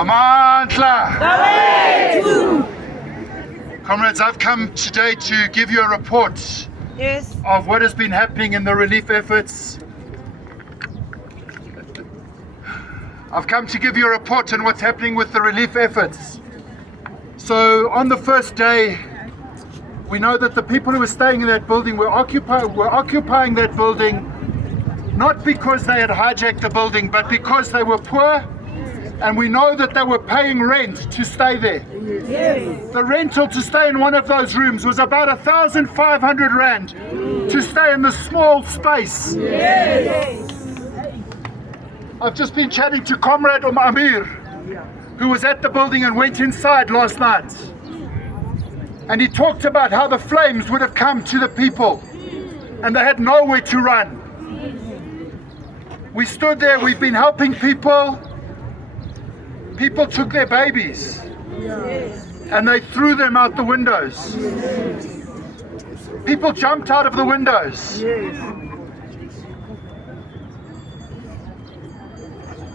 Amandla! Comrades, I've come today to give you a report of what has been happening in the relief efforts. I've come to give you a report on what's happening with the relief efforts. So on the first day, we know that the people who were staying in that building were occupying that building not because they had hijacked the building, but because they were poor, and we know that they were paying rent to stay there. Yes. The rental to stay in one of those rooms was about 1,500 rand to stay in the small space. Yes. I've just been chatting to Comrade Amir, who was at the building and went inside last night. And he talked about how the flames would have come to the people and they had nowhere to run. We stood there, we've been helping people. People took their babies and they threw them out the windows. People jumped out of the windows.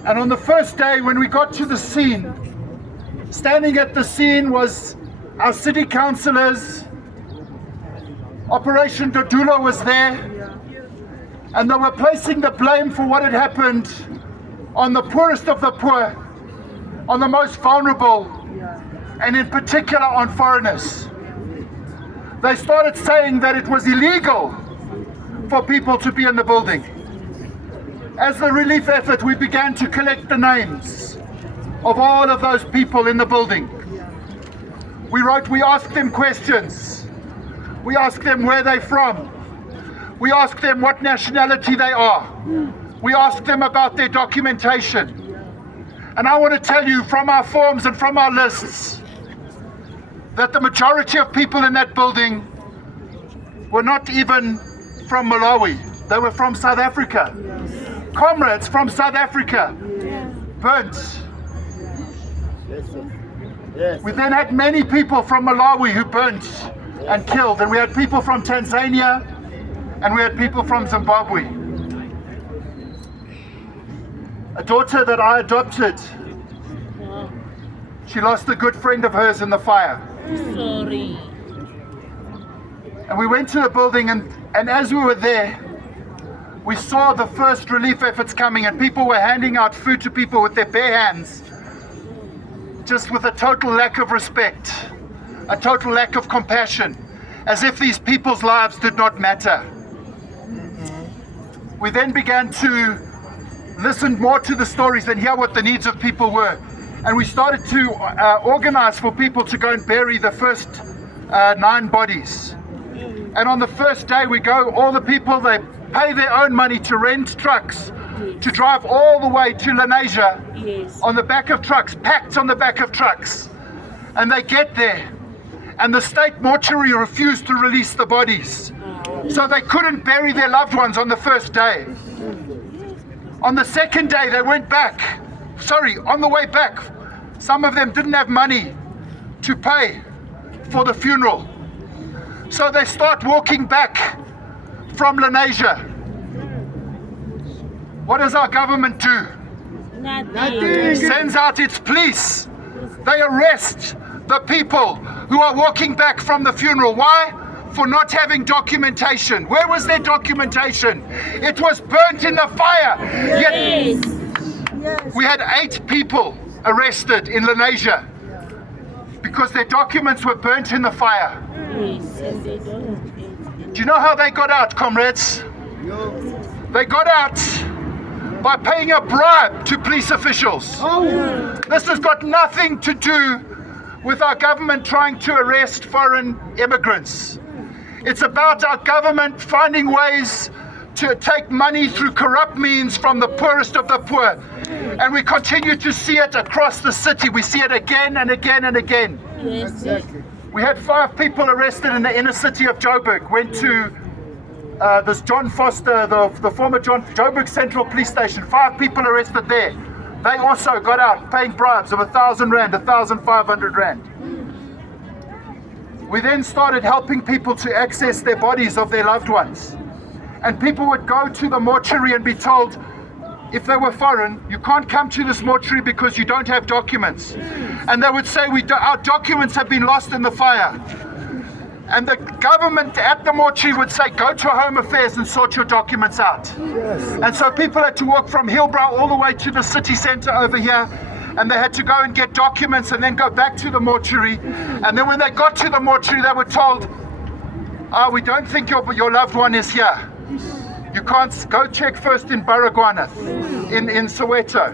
And on the first day when we got to the scene, standing at the scene was our city councillors. Operation Dodula was there, and they were placing the blame for what had happened on the poorest of the poor, on the most vulnerable, and in particular on foreigners. They started saying that it was illegal for people to be in the building. As the relief effort, we began to collect the names of all of those people in the building. We asked them questions. We asked them where they're from. We asked them what nationality they are. We asked them about their documentation. And I want to tell you from our forms and from our lists that the majority of people in that building were not even from Malawi. They were from South Africa. Comrades from South Africa burnt. We then had many people from Malawi who burnt and killed, and we had people from Tanzania and we had people from Zimbabwe. A daughter that I adopted, she lost a good friend of hers in the fire. Sorry. And we went to the building, and as we were there, we saw the first relief efforts coming, and people were handing out food to people with their bare hands, just with a total lack of respect, a total lack of compassion, as if these people's lives did not matter. We then began to listen more to the stories and hear what the needs of people were. And we started to organize for people to go and bury the first 9 bodies. And on the first day we go, all the people, they pay their own money to rent trucks, to drive all the way to Lenasia on the back of trucks, packed on the back of trucks. And they get there, and the state mortuary refused to release the bodies. So they couldn't bury their loved ones on the first day. On the second day, they went back. On the way back, some of them didn't have money to pay for the funeral. So they start walking back from Lenasia. What does our government do? Nothing. Sends out its police. They arrest the people who are walking back from the funeral. Why? For not having documentation. Where was their documentation? It was burnt in the fire. Yet we had 8 people arrested in Lenasia because their documents were burnt in the fire. Do you know how they got out, comrades? They got out by paying a bribe to police officials. This has got nothing to do with our government trying to arrest foreign immigrants. It's about our government finding ways to take money through corrupt means from the poorest of the poor. And we continue to see it across the city. We see it again and again and again. Exactly. We had 5 people arrested in the inner city of Joburg. Went to this John Foster, the former Joburg Central Police Station. 5 people arrested there. They also got out paying bribes of 1,000 rand, 1,500 rand. We then started helping people to access their bodies of their loved ones. And people would go to the mortuary and be told, if they were foreign, you can't come to this mortuary because you don't have documents. And they would say, our documents have been lost in the fire. And the government at the mortuary would say, go to Home Affairs and sort your documents out. And so people had to walk from Hillbrow all the way to the city centre over here, and they had to go and get documents and then go back to the mortuary. And then when they got to the mortuary, they were told, we don't think your loved one is here. You can't go check first in Baragwanath, in Soweto.